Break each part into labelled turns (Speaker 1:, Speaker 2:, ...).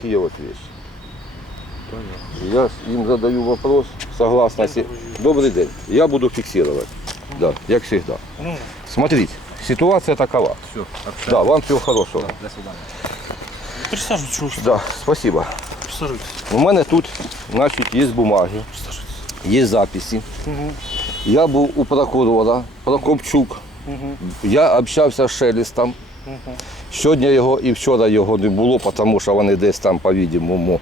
Speaker 1: Такие вот вещи. Я им задаю вопрос, согласно... Добрый день. Я буду фиксировать. Да, как всегда. Ну, Смотрите, ситуация такова. Все, Да, вам всего хорошего. До свидания. присаджуйтесь, чого Да, спасибо. присаджуйтесь, У мене тут, значить, є бумаги, є записи. Угу. Я був у прокурора, Прокопчук. Угу. Я общався з Шелестом. Угу. Сьогодні його і вчора його не було, тому що вони десь там, по-відомому,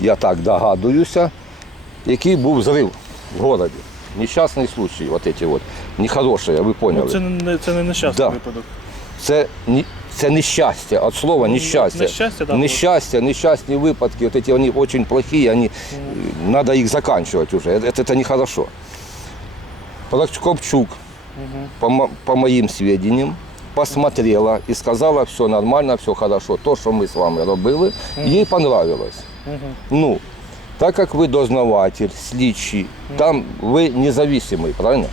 Speaker 1: я так догадуюся, який був зрив в місті. Нещасний случай, от ці от, нехороші, ви Ну, поняли.
Speaker 2: це, не, це не нещасний Да. випадок.
Speaker 1: Це, ні- це нещастя, від слова нещастя. нещастя, да, нещастя, нещасні випадки, вот эти вони дуже плохі, вони, треба їх заканчивать уже, это, это нехорошо. Прокопчук, по, мо- по моим сведениям, посмотрела и сказала, все нормально, все хорошо. То, що ми з вами робили, їй понравилось. Ну, так як ви дознаватель, слідчий, там ви независимий, правильно?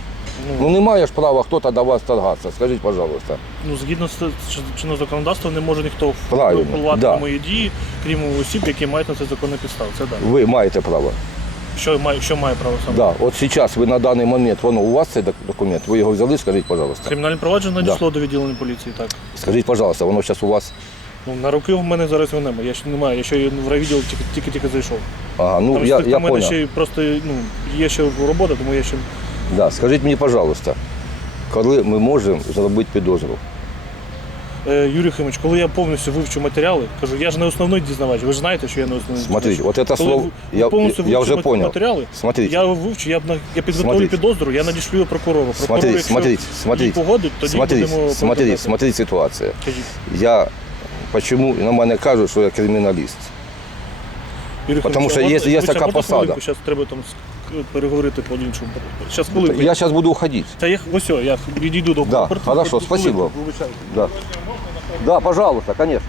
Speaker 1: Ну, немає ж права хто-то до вас торгатися. Скажіть, пожалуйста. Ну, згідно з чинного законодавства, не може ніхто Правильно, впливати да. на мої дії,
Speaker 2: крім осіб, які мають на це законні підстави. Це так. Ви маєте право. Що має, що має право саме? Да, от зараз ви на даний момент, воно у вас цей документ, ви його взяли, скажіть, пожалуйста. Кримінальне провадження надійшло до відділення поліції, так. Скажіть, пожалуйста, воно зараз у вас. Ну, на руки в мене зараз його немає. Я ще немає, я ще в райвідділ тільки, тільки, тільки зайшов. Ага, ну Там, я, я, я у мене понял. ще просто ну, є ще робота, тому я ще. Да, скажіть мені, пожалуйста,
Speaker 1: коли ми можемо зробити підозру? Е, Юрій Химович, коли я повністю вивчу матеріали,
Speaker 2: кажу, я ж не основний дізнавач. Ви ж знаєте, що я не основний Смотрите,
Speaker 1: дізнавач. вот это Коли слово, ви я, повністю я вивчу вже мат- понял. матеріали, Смотрите, я вивчу, я, б на- я підготовлю Смотрите. підозру, я надішлю його прокурору. Прокурор, смотрите, якщо смотрите, її смотрите, погодить, тоді смотрите, будемо смотрите, повертати. смотрите ситуація. Кажіть. Я, почему на мене кажуть, що я криміналіст? Юрій Потому Химович, що а є- можна- є така можна посада. хвилинку?
Speaker 2: Щас треба там переговорити по-іншому. Зараз хвилинку. Я зараз буду уходити. Та я ось, я відійду до Да, аеропорту. хорошо, спасибо. вибачайте. Да. да, пожалуйста, конечно.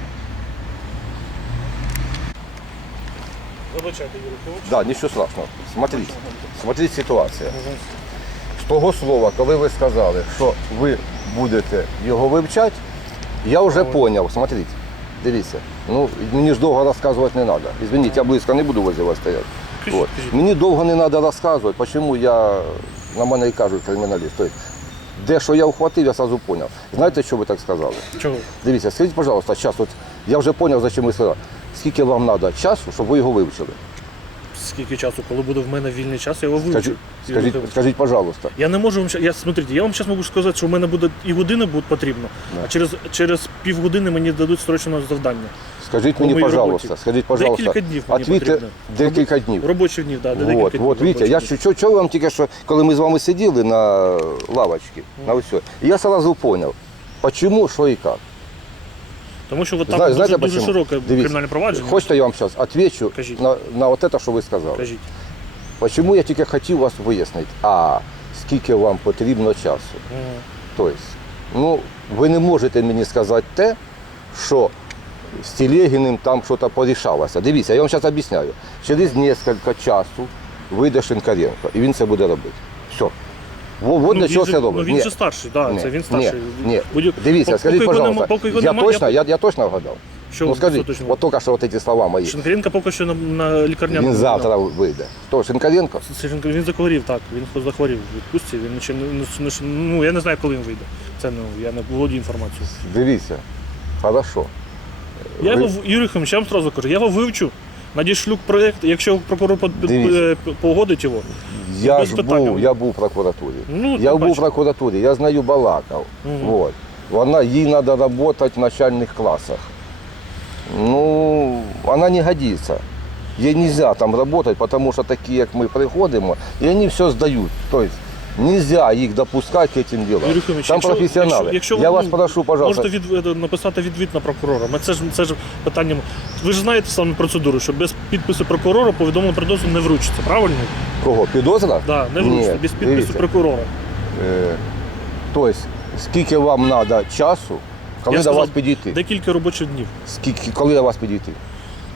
Speaker 1: Вибачайте, Юрій. Да, нічого страшного. Смотрите, смотрите ситуація. З того слова, коли ви сказали, що ви будете його вивчати, я вже зрозумів. Смотрите, дивіться. Ну, мені ж довго розказувати не треба. Извините, я близько не буду возле вас стояти. Кажіть. Мені довго не треба розказувати, чому я на мене і кажуть криміналіст. Тобто, де що я ухватив, я одразу зрозумів. Знаєте, що ви так сказали? Чого? Дивіться, скажіть, пожалуйста, час, от я вже зрозумів, за чим ви сказали. Скільки вам треба часу, щоб ви його вивчили?
Speaker 2: Скільки часу, коли буде в мене вільний час, я його вивчу. Скажіть, скажіть, пожалуйста. Я не можу вам я смотрите, я вам зараз можу сказати, що в мене буде і години буде потрібно, а через через півгодини мені дадуть строчне завдання. Скажіть По мені, пожалуйста, роботі. скажіть, пожалуйста, Декілька днів мені отвіти потрібно. декілька днів. Робочі дні, да, декілька
Speaker 1: Вот, днів вот, видите, робочих я днів. що, що вам тільки що, коли ми з вами сиділи на лавочці, на все, я сразу зрозумів, чому, що і як. Тому що от там Зна- дуже, знаєте, дуже почему? широке Дивіться, кримінальне провадження. Хочете, я вам зараз Кажіть. на, на от це, що ви сказали. Кажіть. Чому я тільки хотів вас вияснити, а скільки вам потрібно часу. Мгм. Тобто, ну, ви не можете мені сказати те, що з Телегіним там щось порішалося. Дивіться, я вам зараз об'ясняю. Через кілька часу вийде Шинкаренко, і він це буде робити. Все. Во- Вот Ну, для він чого же- це робить. Ну, він Ні. же старший, да, Ні, це він старший. Ні, ні. Будь- Дивіться, поки скажіть, його нема- пожалуйста, поки його я нема, точно, я, я точно вгадав. Що ну ви скажіть, точно от тільки що от ці слова мої.
Speaker 2: Шинкаренко поки що на, на лікарняному. Він завтра вийде. Хто, Шинкаренко? Він захворів, так. Він захворів в відпустці. Він ще не, не, не- ну, я не знаю, коли він вийде. Це ну, я не володію інформацією.
Speaker 1: Дивіться. Хорошо. Я Ви- його, Юрій Химович, я вам одразу кажу, я його вивчу,
Speaker 2: надішлю проєкт, якщо прокурор под- Дивіться. е, погодить його. Я ж був, я був в прокуратурі.
Speaker 1: Ну, я був в прокуратурі, я знаю Балаков. Вот. Вона, їй треба працювати в начальних класах. Ну, вона не годиться. Їй не можна там працювати, тому що такі, як ми приходимо, і вони все здають. Тобто, Нельзя їх допускати к этим делам. Там професіонали. якщо- якщо я вас прошу, пожалуйста. Можете від, е, написати відвід на прокурора. Ми
Speaker 2: це ж це ж питання. Ви ж знаєте саме процедуру, що без підпису прокурора повідомлення про дозвіл не вручиться, правильно? Кого? Підозра? Да, не Ні, без підпису дивіться. прокурора.
Speaker 1: Е, Тобто, скільки вам треба часу, коли Я до вас підійти? Декілька робочих днів. Скільки, коли до вас підійти?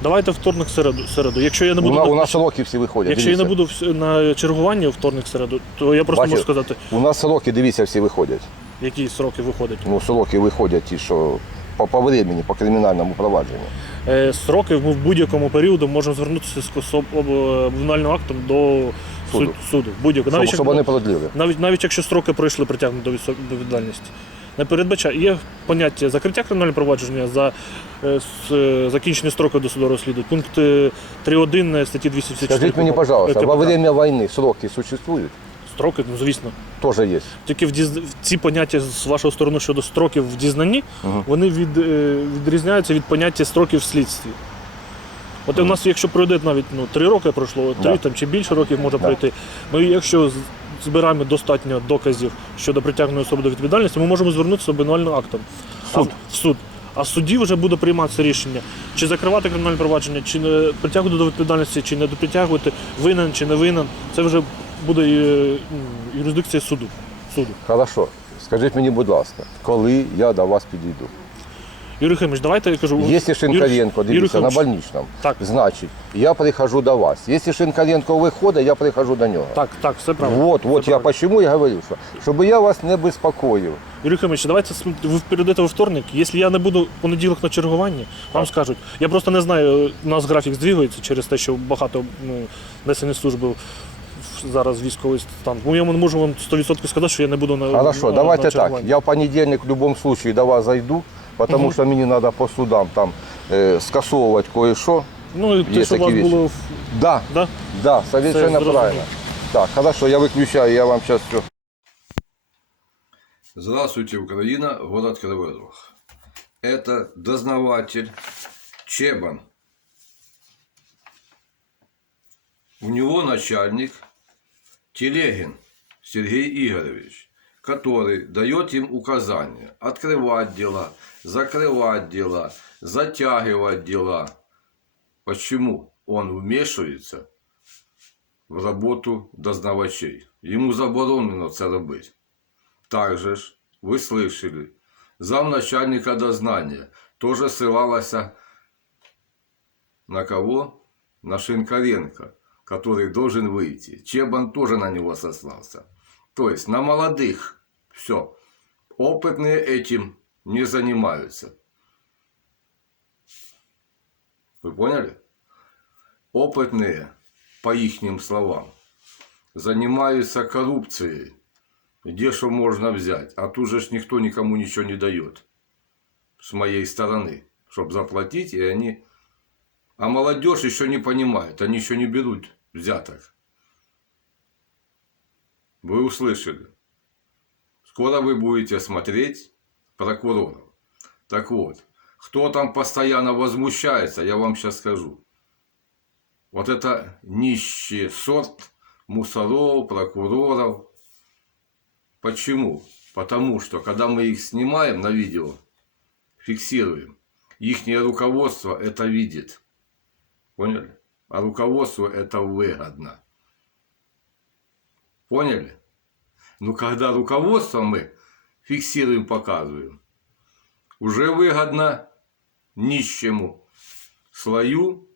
Speaker 1: Давайте вторник середу.
Speaker 2: середу. Якщо я не У, буду на, на- у нас роки всі виходять. якщо я не дивіться. буду на чергуванні у вторник середу, то я просто Бачите? можу сказати,
Speaker 1: У нас роки, дивіться, всі виходять. які сроки виходять. Ну, сроки виходять ті, що по, по времени, по кримінальному провадженню.
Speaker 2: Е, Сроки ми в будь-якому періоду можемо звернутися з обвинувальним актом до Суду. суд- суду. Будь-якого. Навіть, щоб
Speaker 1: як- вони навіть, навіть якщо строки пройшли притягнути до відповідальності.
Speaker 2: Не передбачає. Є поняття закриття кримінального провадження за е, е, закінчення строку досудового розслідування. Пункт е, 3.1 статті 254. Скажіть мені, КПК. пожалуйста, во время війни сроки существують? Строки, ну звісно. Тоже є. Тільки в діз... ці поняття з вашої сторони щодо строків в дізнанні, Мгм. вони від, е, відрізняються від поняття строків в слідстві. От у нас, якщо пройде навіть ну, три роки пройшло, три Да. там, чи більше років може Да. пройти. Ми, якщо з- збираємо достатньо доказів щодо притягнення особи до відповідальності, ми можемо звернутися обвинувальним актом Суд. А, в суд. А в суді вже буде прийматися рішення, чи закривати кримінальне провадження, чи не притягувати до відповідальності, чи не притягувати, винен чи не винен. Це вже буде е, юрисдикція суду. суду. Хорошо. Скажіть мені, будь ласка,
Speaker 1: коли я до вас підійду? Юрій Химич, давайте я кажу. Якщо Шинкаренко, Юрій дивіться, на Химич, больничному, Так. значить, я прихожу до вас. Якщо Шинкаренко виходить, я прихожу до нього.
Speaker 2: Так, так, все правильно. Вот, вот я правильно. почему я говорю, що
Speaker 1: щоб я вас не безпокоїв. Юрій Химич, давайте ви перейдете во вторник.
Speaker 2: Якщо я не буду в понеділок на чергуванні, вам скажуть. Я просто не знаю, у нас графік здвигається через те, що багато ну, несені служби зараз військовий стан. Тому я не можу вам 100% сказати, що я не буду на
Speaker 1: Хорошо, на, давайте на так. чергуванні. Я в понедельник в будь-якому случае до вас зайду, тому Мгм. що мені треба по судам там е, скасовувати кое-що. Ну, і те, Є що у такі вас вещи. було в- Да, да? да, совершенно зрозуміло. правильно. Так, хорошо, я выключаю, я вам сейчас все. Здравствуйте, Украина, город Кривой Рог. Это дознаватель Чебан. У него начальник Телегин Сергей Игоревич, который дает им указания открывать дела, закрывать дела, затягивать дела. Почему он вмешивается в роботу дознавачей? Йому заборонено це робити. Также ж, ви слышали, замначальника дознання тоже ссылалася на кого? На Шинкаренко, который должен выйти. Чебан тоже на него сослался. То есть на молодых. Все. Опытные этим не занимаются. Вы поняли? Опытные, по ихним словам, занимаются коррупцией. Где что можно взять? А тут же ж никто никому ничего не дает. С моей стороны. Чтобы заплатить, и они... А молодежь еще не понимает. Они еще не берут взяток. Вы услышали. Скоро вы будете смотреть прокуроров. Так вот, кто там постоянно возмущается, я вам сейчас скажу. Вот это нищий сорт мусоров, прокуроров. Почему? Потому что, когда мы их снимаем на видео, фиксируем, их руководство это видит. Поняли? А руководству это выгодно. Поняли? Но когда руководство мы фиксируем, показываем, уже выгодно нищему слою,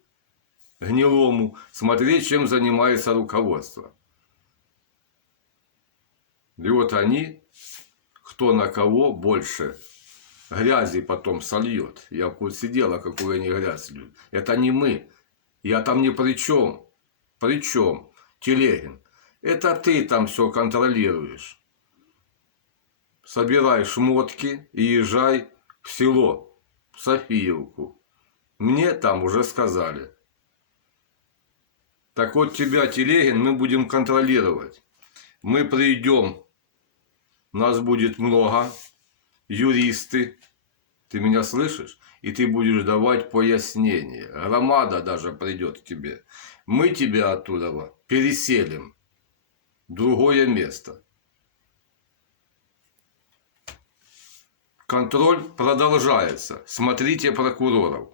Speaker 1: гнилому, смотреть, чем занимается руководство. И вот они, кто на кого больше грязи потом сольет. Я в курсе дела, какую они грязь льют. Это не мы. Я там ни при чем. При чем? Телегин. Это ты там все контролируешь. Собирай шмотки и езжай в село, в Софиевку. Мне там уже сказали. Так вот тебя, Телегин, мы будем контролировать. Мы придем, нас будет много, юристы, ты меня слышишь? И ты будешь давать пояснения. Громада даже придет к тебе. Мы тебя оттуда переселим в другое место. Контроль продолжается. Смотрите прокуроров.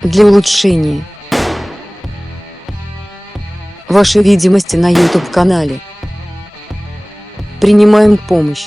Speaker 1: для улучшения вашей видимости на YouTube-канале. Принимаем помощь.